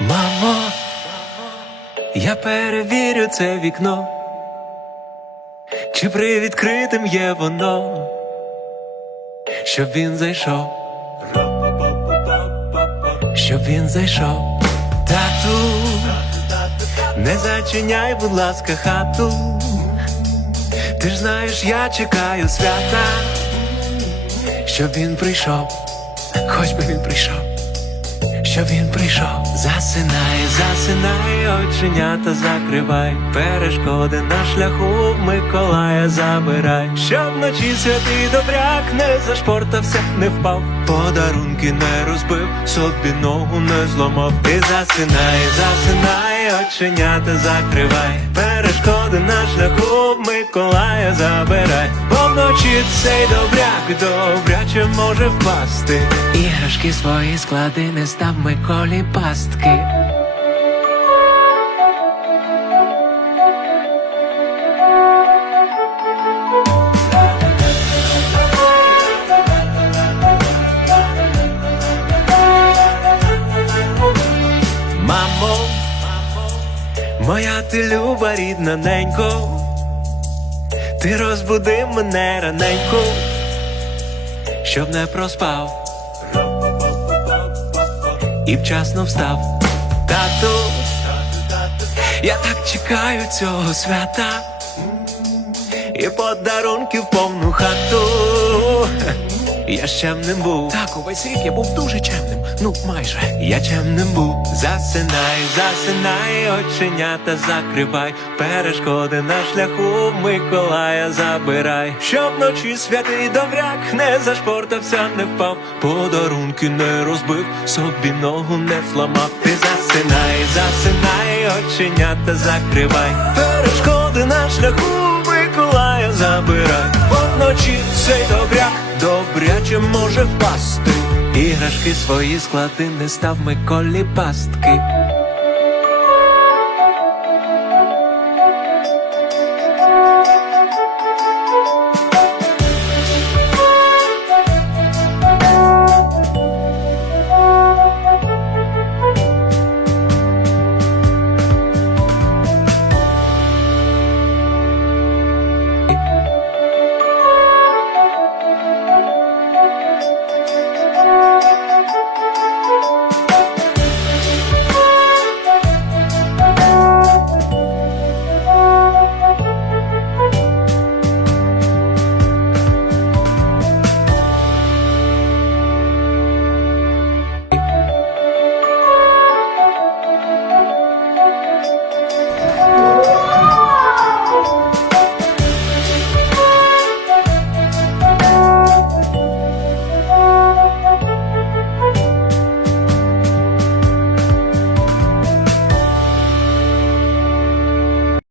Мамо, я перевірю це вікно, чи привідкритим є воно, щоб він зайшов, щоб він зайшов, тату, не зачиняй, будь ласка, хату. Ти ж знаєш, я чекаю свята, щоб він прийшов, хоч би він прийшов щоб він прийшов. Засинай, засинай, оченята закривай, перешкоди на шляху Миколая забирай, щоб вночі святий добряк не зашпортався, не впав, подарунки не розбив, собі ногу не зламав. Ти засинай, засинай, оченята закривай, перешкоди на шляху Миколая забирай, вночі цей добряк добряче може впасти. Іграшки свої склади не став Миколі пастки. Мамо, моя ти люба рідна ненько, ти розбуди мене раненько, щоб не проспав і вчасно встав. Тату, я так чекаю цього свята і подарунків повну хату. Я ж чемним був. Так, увесь рік я був дуже чемним. Ну, майже. Я чемним був, засинай, засинай, оченята закривай, перешкоди на шляху Миколая забирай, щоб вночі святий добряк не зашпортався, не впав, подарунки не розбив, собі ногу не зламав. Ти засинай, засинай, оченята закривай, перешкоди на шляху Миколая забирай, вночі цей добряк добряче може впасти. Іграшки свої склади не став Миколі пастки.